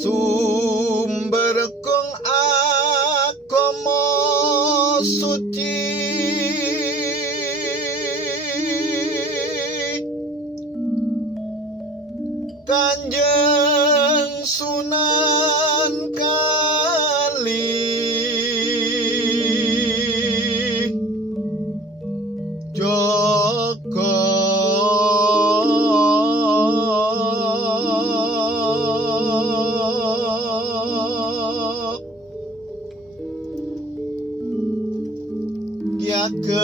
sumber kong agama suci, Kanjeng Sunan Kalijaga. Ki Ageng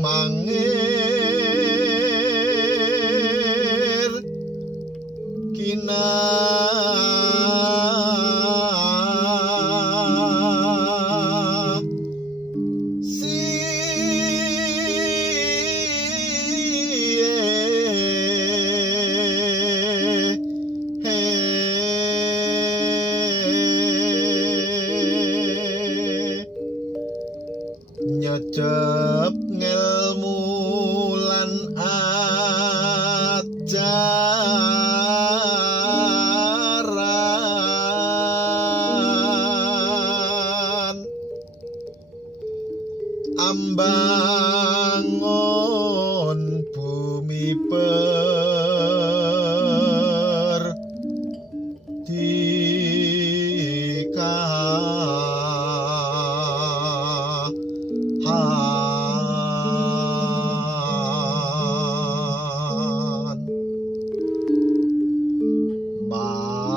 Mangir nyecep ngelmu lan ajaran, ambangun bumi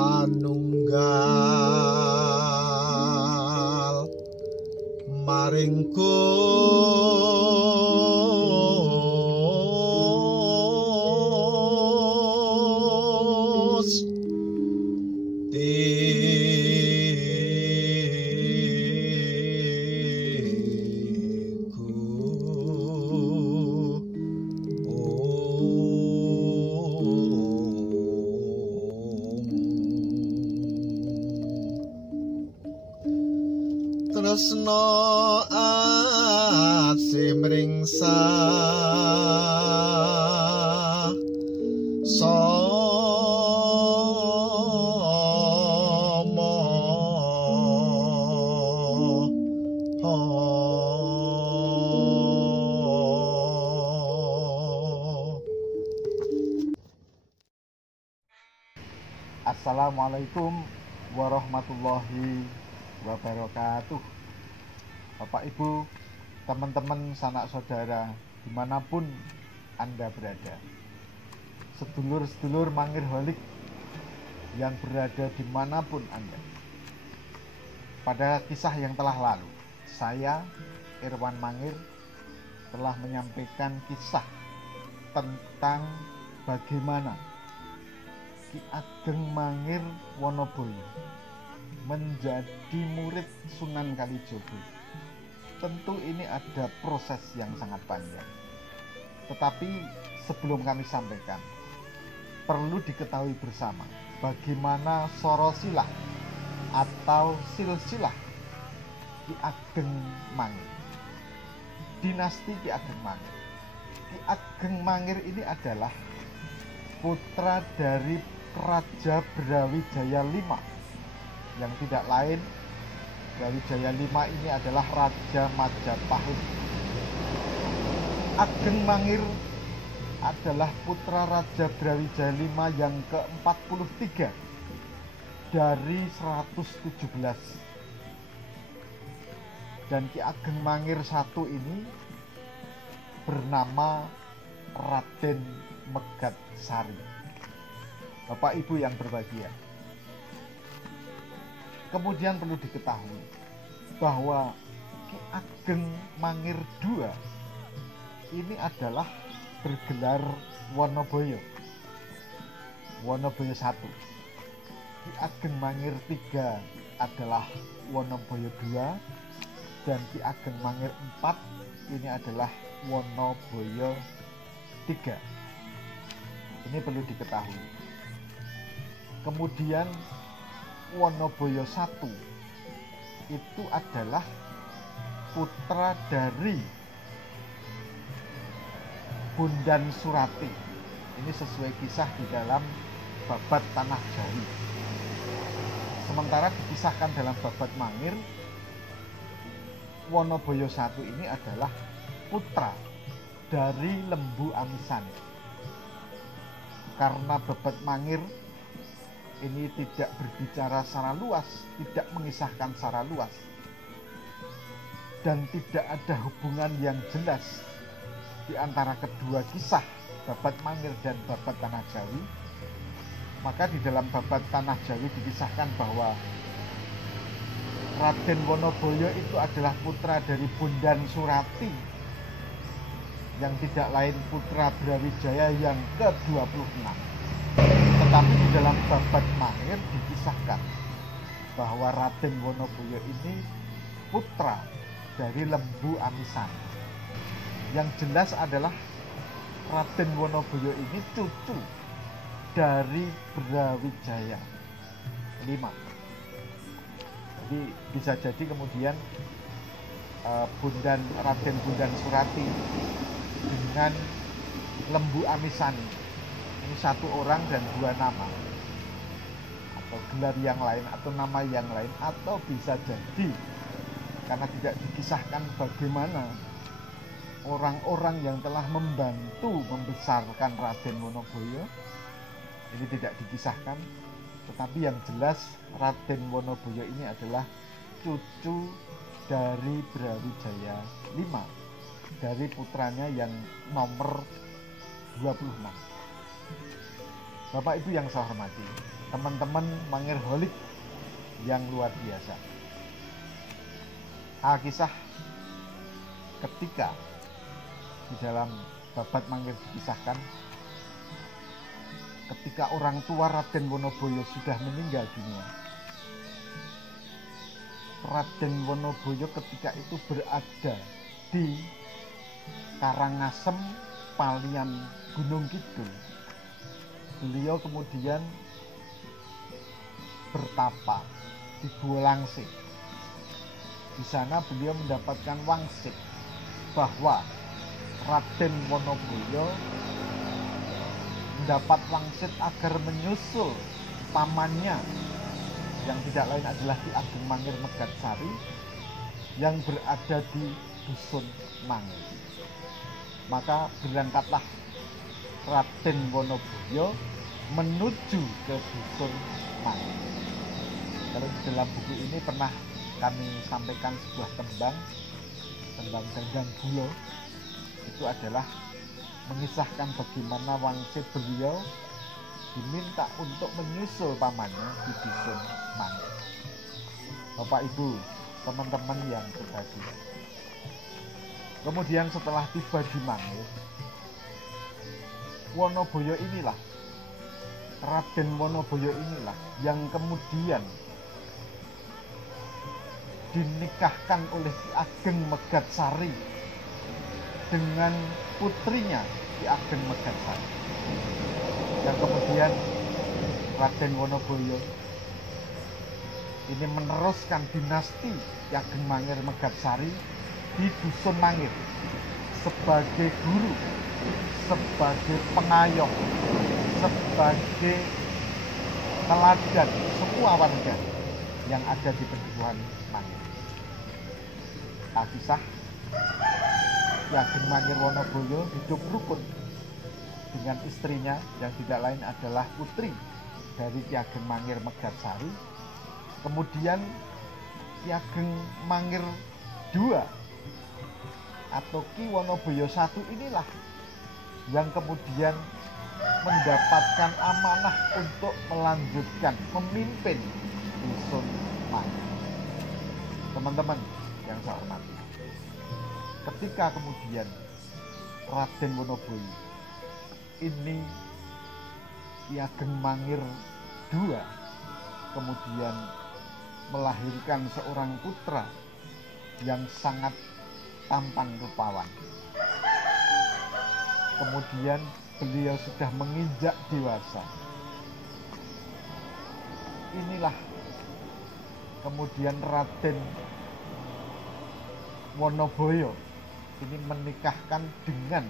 manunggal maring tresno asimringsa somo Assalamualaikum warahmatullahi wabarakatuh. Bapak Ibu, teman-teman, sanak saudara dimanapun Anda berada, sedulur-sedulur Mangirholik yang berada dimanapun Anda. Pada kisah yang telah lalu, saya Irwan Mangir telah menyampaikan kisah tentang bagaimana Ki Ageng Mangir Wonoboyo menjadi murid Sunan Kalijaga. Tentu ini ada proses yang sangat panjang. Tetapi sebelum kami sampaikan, perlu diketahui bersama bagaimana sorosilah atau silsilah Ki Ageng Mangir. Dinasti Ki Ageng Mangir. Ki Ageng Mangir ini adalah putra dari Raja Brawijaya V, yang tidak lain Brawijaya V ini adalah Raja Majapahit. Ageng Mangir adalah putra Raja Brawijaya V yang ke-43 dari 117. Dan Ki Ageng Mangir I ini bernama Raden Megatsari. Bapak Ibu yang berbahagia, kemudian perlu diketahui bahwa Ki Ageng Mangir II ini adalah bergelar Wonoboyo. Wonoboyo I. Ki Ageng Mangir III adalah Wonoboyo II, dan Ki Ageng Mangir IV ini adalah Wonoboyo III. Ini perlu diketahui. Kemudian Wonoboyo I itu adalah putra dari Bondan Surati. Ini sesuai kisah di dalam Babat Tanah Jawi. Sementara dikisahkan dalam Babat Mangir, Wonoboyo I ini adalah putra dari Lembu Amisani. Karena Babat Mangir ini tidak berbicara secara luas, tidak mengisahkan secara luas, dan tidak ada hubungan yang jelas di antara kedua kisah Babat Mangir dan Babat Tanah Jawi, maka di dalam Babat Tanah Jawi dikisahkan bahwa Raden Wonoboyo itu adalah putra dari Bondan Surati, yang tidak lain putra Brawijaya yang ke-26. Tetapi di dalam Babat Mangir dikisahkan bahwa Raden Wonoboyo ini putra dari Lembu Amisani. Yang jelas adalah Raden Wonoboyo ini cucu dari Brawijaya V. Jadi bisa jadi kemudian Raden Bondan Surati dengan Lembu Amisani ini satu orang dan dua nama, atau gelar yang lain atau nama yang lain, atau bisa jadi karena tidak dikisahkan bagaimana orang-orang yang telah membantu membesarkan Raden Wonoboyo, ini tidak dikisahkan. Tetapi yang jelas Raden Wonoboyo ini adalah cucu dari Brawijaya V, dari putranya yang nomor 26. Bapak Ibu yang saya hormati, teman-teman Mangirholik yang luar biasa, Alkisah ketika di dalam Babat Mangir dikisahkan ketika orang tua Raden Wonoboyo sudah meninggal dunia. Raden Wonoboyo ketika itu berada di Karangasem, Palian, Gunung Kidul. Beliau kemudian bertapa di Bulangse. Di sana beliau mendapatkan wangsit bahwa Raden Wonoboyo mendapat wangsit agar menyusul pamannya yang tidak lain adalah Ki Ageng Mangir Megatsari yang berada di Dusun Mangir. Maka berangkatlah Raden Wonoboyo menuju ke Dusun Mangir. Kalau di dalam buku ini pernah kami sampaikan sebuah tembang Gandang Gulo. Itu adalah mengisahkan bagaimana wangsit beliau diminta untuk menyusul pamannya di Dusun Mangir. Bapak Ibu, teman-teman yang berbahagia. Kemudian setelah tiba di Mangir, Raden Wonoboyo inilah yang kemudian dinikahkan oleh Ki Ageng Megatsari dengan putrinya Ki Ageng Megatsari. Dan kemudian Raden Wonoboyo ini meneruskan dinasti Ki Ageng Mangir Megatsari di Dusun Mangir sebagai guru, sebagai pengayom, sebagai teladan semua warga yang ada di Pedukuhan Mangir. Alkisah Ki Ageng Mangir Wonoboyo hidup rukun dengan istrinya yang tidak lain adalah putri dari Ki Ageng Mangir Megatsari. Kemudian Ki Ageng Mangir II atau Ki Wonoboyo I inilah yang kemudian mendapatkan amanah untuk melanjutkan memimpin Dusun Mangir. Teman-teman yang saya hormati, ketika kemudian Raden Wonoboyo ini Ki Ageng Mangir II kemudian melahirkan seorang putra yang sangat tampan rupawan. Kemudian beliau sudah menginjak dewasa. Inilah kemudian Raden Wonoboyo ini menikahkan dengan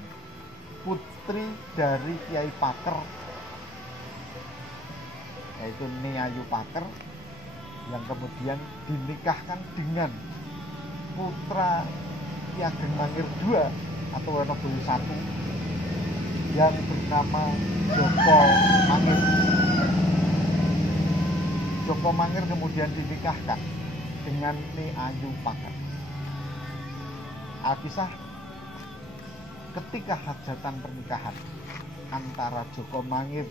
putri dari Kiai Paker, yaitu Ni Ayu Paker, yang kemudian dinikahkan dengan putra Ki Ageng Mangir II atau Wonoboyo I yang bernama Joko Mangir. Joko Mangir kemudian dinikahkan dengan Ni Ayu Paker. Alkisah ketika hajatan pernikahan antara Joko Mangir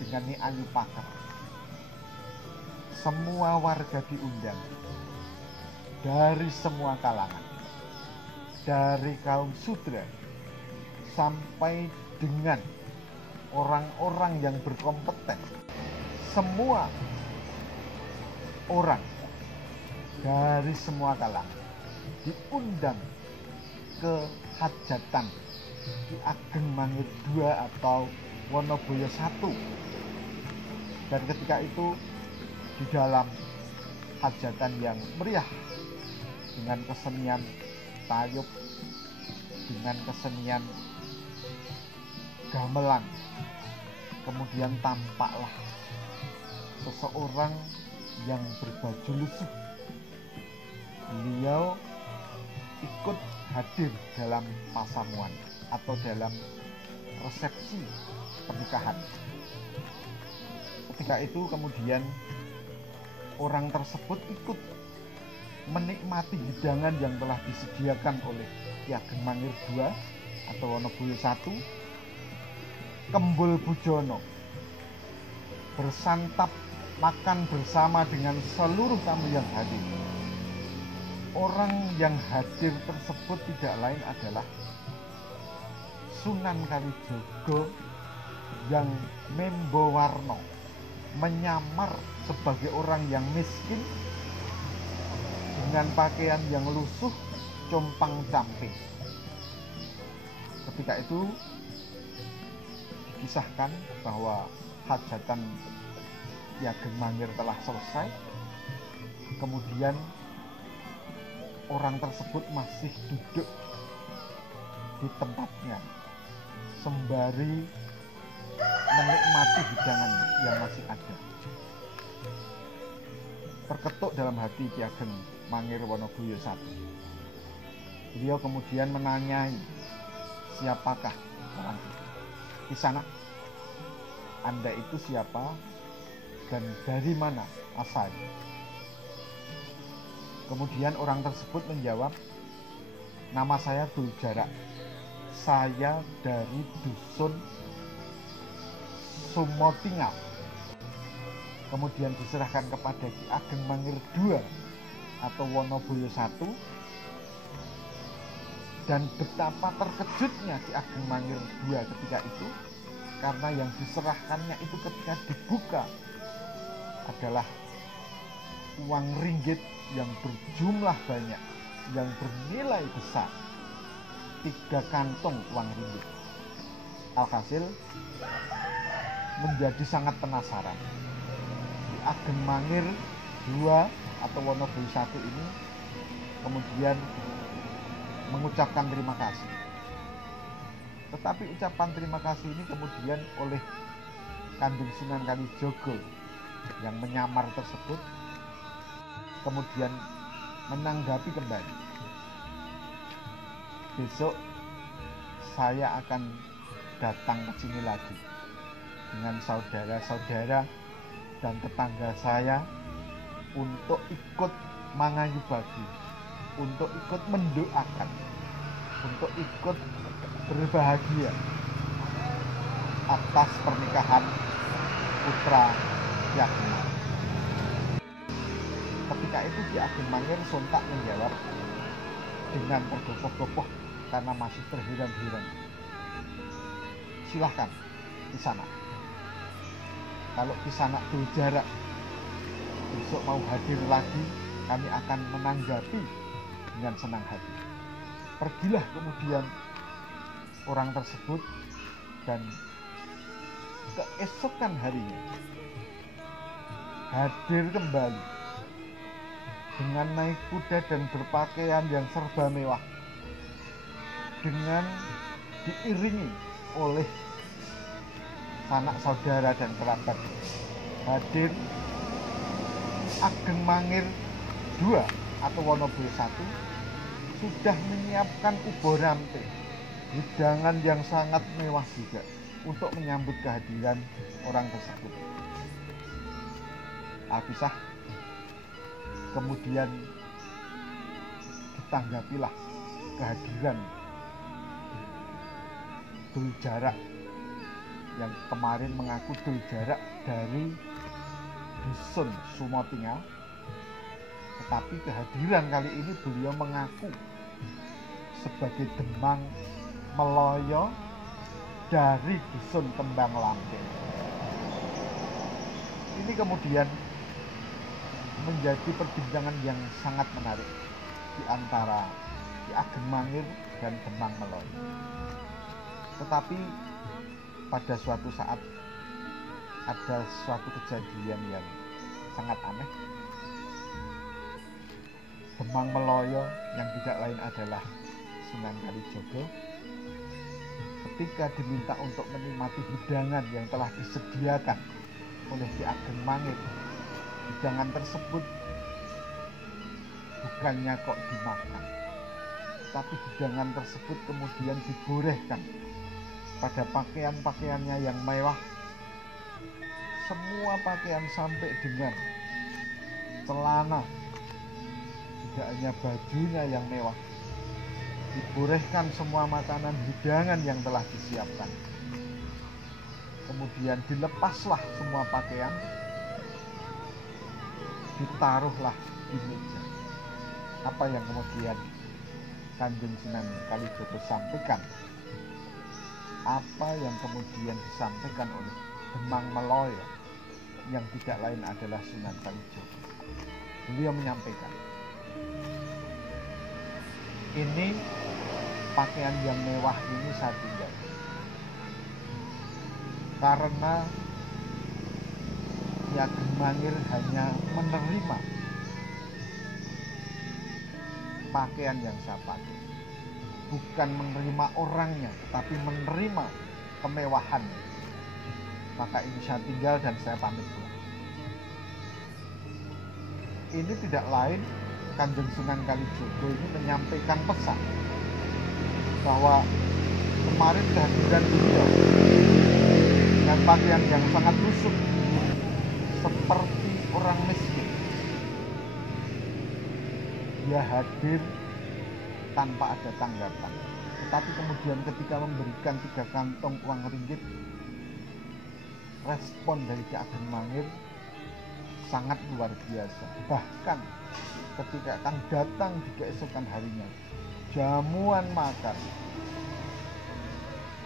dengan Ni Ayu Paker, semua warga diundang dari semua kalangan, dari kaum sudra sampai dengan orang-orang yang berkompeten. Semua orang dari semua kalangan diundang ke hajatan Ki Ageng Mangir II atau Wonoboyo I. Dan ketika itu di dalam hajatan yang meriah dengan kesenian tayub, dengan kesenian gamelan, kemudian tampaklah seseorang yang berbaju lusuh. Beliau ikut hadir dalam pasamuan atau dalam resepsi pernikahan. Ketika itu kemudian orang tersebut ikut menikmati hidangan yang telah disediakan oleh Ki Ageng Mangir II atau Wonoboyo I, Kembul Bujono, bersantap makan bersama dengan seluruh tamu yang hadir. Orang yang hadir tersebut tidak lain adalah Sunan Kalijogo yang membo warno, menyamar sebagai orang yang miskin dengan pakaian yang lusuh, compang camping. Ketika itu dikisahkan bahwa hajatan Ki Ageng Mangir telah selesai. Kemudian orang tersebut masih duduk di tempatnya sembari menikmati hidangan yang masih ada. Terketuk dalam hati Ki Ageng Mangir Wonoboyo I. Beliau kemudian menanyai, siapakah orang itu? Di sana, Anda itu siapa dan dari mana asalnya? Kemudian orang tersebut menjawab, nama saya Dul Jarak. Saya dari dusun Sumotingau. Kemudian diserahkan kepada Ki Ageng Mangir II atau Wonoboyo I. Dan betapa terkejutnya Ki Ageng Mangir II ketika itu, karena yang diserahkannya itu ketika dibuka adalah uang ringgit yang berjumlah banyak, yang bernilai besar, 3 kantong uang ringgit. Alhasil menjadi sangat penasaran. Ki Ageng Mangir II atau Wonoboyo I ini kemudian mengucapkan terima kasih. Tetapi ucapan terima kasih ini kemudian oleh Kanjeng Sunan Kalijogo yang menyamar tersebut kemudian menanggapi kembali, besok saya akan datang ke sini lagi dengan saudara-saudara dan tetangga saya untuk ikut mangayubagi, untuk ikut mendoakan, untuk ikut berbahagia atas pernikahan putra Ki Ageng Mangir. Ketika itu Ki Ageng Mangir sontak menjawab dengan tergopoh-gopoh karena masih terheran-heran, silahkan di sana. Kalau di sana Dul Jarak besok mau hadir lagi, kami akan menanggapi dengan senang hati. Pergilah kemudian orang tersebut, dan keesokan harinya hadir kembali dengan naik kuda dan berpakaian yang serba mewah, dengan diiringi oleh sanak saudara dan kerabat hadir. Ageng Mangir II atau Wonoboyo I sudah menyiapkan ubo rampe, hidangan yang sangat mewah juga untuk menyambut kehadiran orang tersebut. Alkisah kemudian ditanggapilah kehadiran Dul Jarak yang kemarin mengaku Dul Jarak dari dusun Sumotingal, tetapi kehadiran kali ini beliau mengaku sebagai Demang Meloyo dari dusun Kembang Lampir. Ini kemudian menjadi perbincangan yang sangat menarik di antara Ki Ageng Mangir dan Demang Meloyo. Tetapi pada suatu saat ada suatu kejadian yang sangat aneh. Demang Meloyo yang tidak lain adalah Sunan Kalijogo ketika diminta untuk menikmati hidangan yang telah disediakan oleh Ki Ageng Mangir, hidangan tersebut bukannya kok dimakan, tapi hidangan tersebut kemudian diborehkan pada pakaian-pakaiannya yang mewah. Semua pakaian sampai dengan celana, tidak hanya bajunya yang mewah, diborehkan semua makanan hidangan yang telah disiapkan. Kemudian dilepaslah semua pakaian, ditaruhlah di meja. Apa yang kemudian Kanjeng Sunan Kalijogo sampaikan? Apa yang kemudian disampaikan oleh Demang Meloyo yang tidak lain adalah Sunan Kalijogo? Beliau menyampaikan, ini pakaian yang mewah ini saya tinggal karena Ki Ageng Mangir hanya menerima pakaian yang saya pakai, bukan menerima orangnya, tetapi menerima kemewahan. Maka ini saya tinggal dan saya pamit pulang. Ini tidak lain, Kanjeng Sunan Kalijogo ini menyampaikan pesan bahwa kemarin kehadiran beliau dengan pakaian yang sangat lusuh seperti orang miskin, dia hadir tanpa ada tanggapan. Tetapi kemudian ketika memberikan 3 kantong uang ringgit, respon dari Ki Ageng Mangir sangat luar biasa. Bahkan ketika akan datang di keesokan harinya, jamuan makan,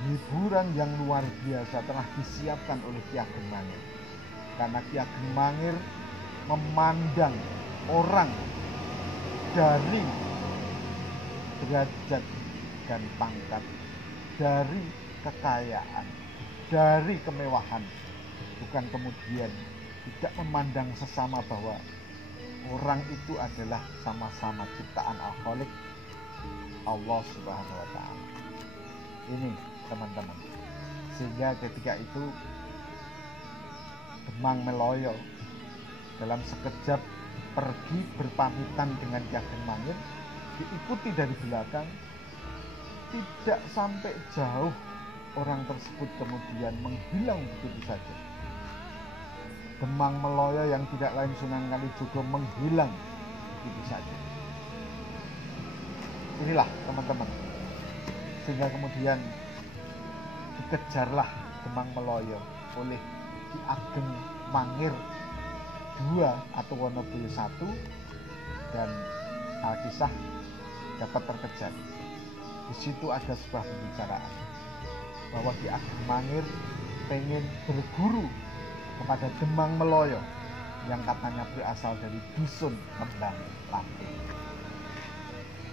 hiburan yang luar biasa telah disiapkan oleh Ki Ageng Mangir. Karena Ki Ageng Mangir memandang orang dari derajat dan pangkat, dari kekayaan, dari kemewahan, bukan kemudian tidak memandang sesama bahwa orang itu adalah sama-sama ciptaan Al-Khaliq, Allah Subhanahu wa Ta'ala. Ini teman-teman, sehingga ketika itu Demang Meloyo dalam sekejap pergi berpamitan dengan Ki Ageng Mangir, diikuti dari belakang. Tidak sampai jauh orang tersebut kemudian menghilang begitu saja. Demang Meloyo yang tidak lain Sunan Kalijogo menghilang begitu saja. Inilah teman-teman, sehingga kemudian dikejarlah Demang Meloyo oleh Ki Ageng Mangir II atau Wonoboyo I, dan Alkisah dapat terkejar. Di situ ada sebuah pembicaraan bahwa Ki Ageng Mangir pengen berguru kepada Demang Meloyo yang katanya berasal dari dusun Kembang Lampir.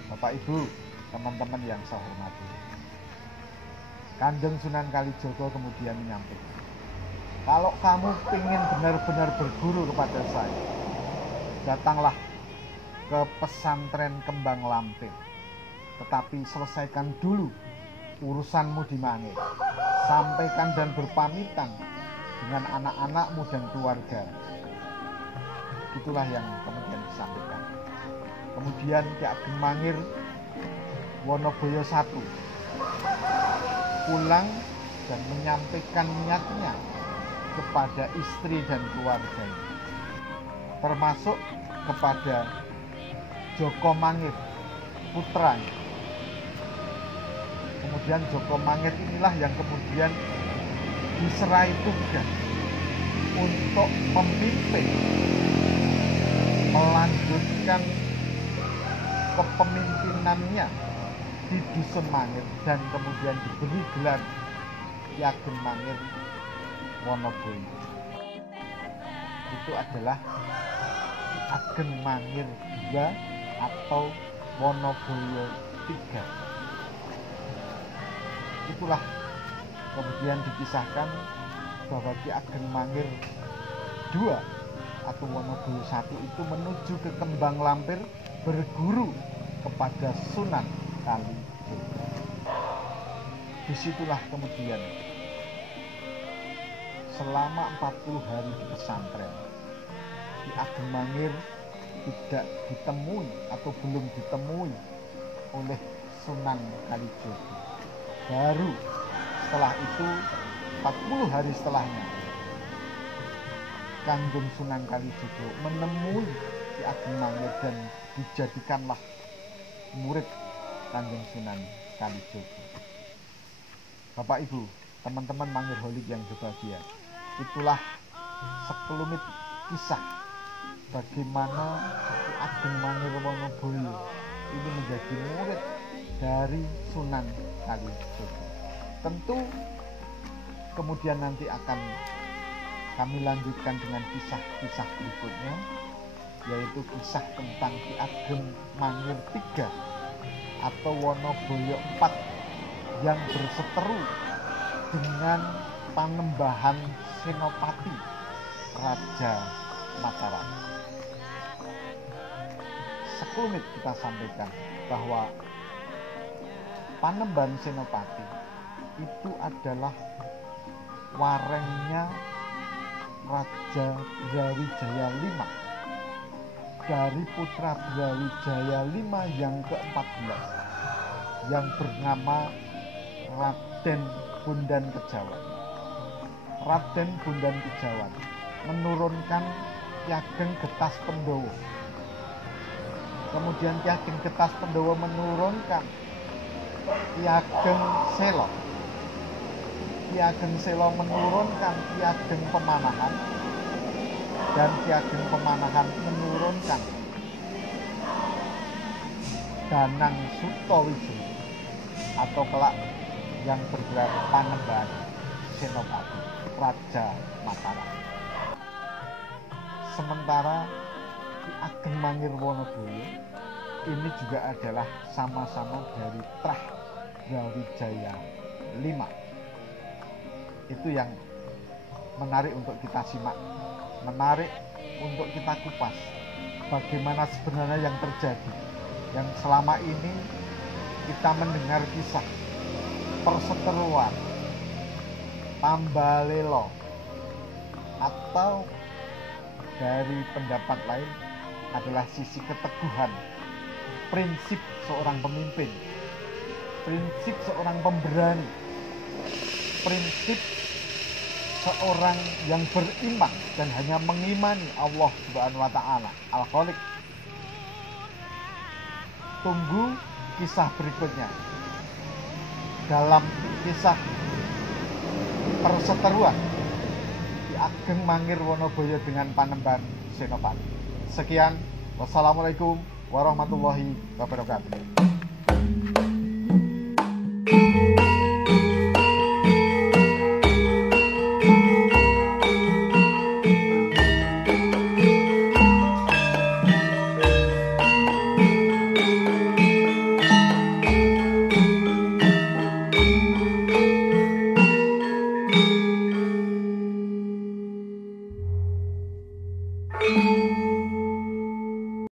Bapak Ibu, teman-teman yang saya hormati, Kanjeng Sunan Kalijogo kemudian menyampaikan, kalau kamu ingin benar-benar berguru kepada saya, datanglah ke pesantren Kembang Lampir, tetapi selesaikan dulu urusanmu di Mangir. Sampaikan dan berpamitan dengan anak-anakmu dan keluarga. Itulah yang kemudian disampaikan. Kemudian Ki Ageng Mangir Wonoboyo I pulang dan menyampaikan niatnya kepada istri dan keluarganya, termasuk kepada Joko Mangir putranya. Kemudian Joko Mangir inilah yang kemudian diserai tugas untuk memimpin, melanjutkan kepemimpinannya di Dusun Mangir dan kemudian diberi gelar Ki Ageng Mangir Wonoboyo. Itu adalah Ki Ageng Mangir II atau Wonoboyo III. Itulah kemudian dikisahkan bahwa Ki Ageng Mangir II atau Wonoboyo I itu menuju ke Kembang Lampir berguru kepada Sunan Kalijogo. Disitulah kemudian selama 40 hari di pesantren, Ki Ageng Mangir tidak ditemui atau belum ditemui oleh Sunan Kalijogo. Baru setelah itu 40 hari setelahnya Kanjeng Sunan Kalijogo menemui Ki Ageng Mangir dan dijadikanlah murid Kanjeng Sunan Kalijogo. Bapak Ibu, teman-teman Mangirholik yang berbahagia, itulah sekelumit kisah bagaimana Ki Ageng Mangir Wonoboyo ini menjadi murid dari Sunan Kalijogo. Tentu kemudian nanti akan kami lanjutkan dengan kisah-kisah berikutnya, yaitu kisah tentang Ki Ageng Mangir III atau Wonoboyo IV yang berseteru dengan Panembahan Senopati Raja Mataram. Sekelumit kita sampaikan bahwa Panembahan Senopati itu adalah warengnya Raja Brawijaya V dari putra Brawijaya V yang ke-14 yang bernama Raden Bondan Kejawan. Raden Bondan Kejawan menurunkan Ki Ageng Getas Pendowo. Kemudian Ki Ageng Getas Pendowo menurunkan Ki Ageng Selo. Ki Ageng Selo menurunkan Ki Ageng Pemanahan, dan Ki Ageng Pemanahan menurunkan Danang Sutawijaya atau kelak yang bergelar Panembahan Senopati Raja Mataram. Sementara Ki Ageng Mangir Wonoboyo ini juga adalah sama-sama dari Trah Brawijaya V. Itu yang menarik untuk kita simak, menarik untuk kita kupas bagaimana sebenarnya yang terjadi, yang selama ini kita mendengar kisah perseteruan, Tambalelo, atau dari pendapat lain adalah sisi keteguhan, prinsip seorang pemimpin, prinsip seorang pemberani, prinsip seorang yang beriman dan hanya mengimani Allah Subhanahu wa Ta'ala Al-Khaliq. Tunggu kisah berikutnya dalam kisah perseteruan Ki Ageng Mangir Wonoboyo dengan Panembahan Senopati. Sekian, wassalamualaikum warahmatullahi wabarakatuh.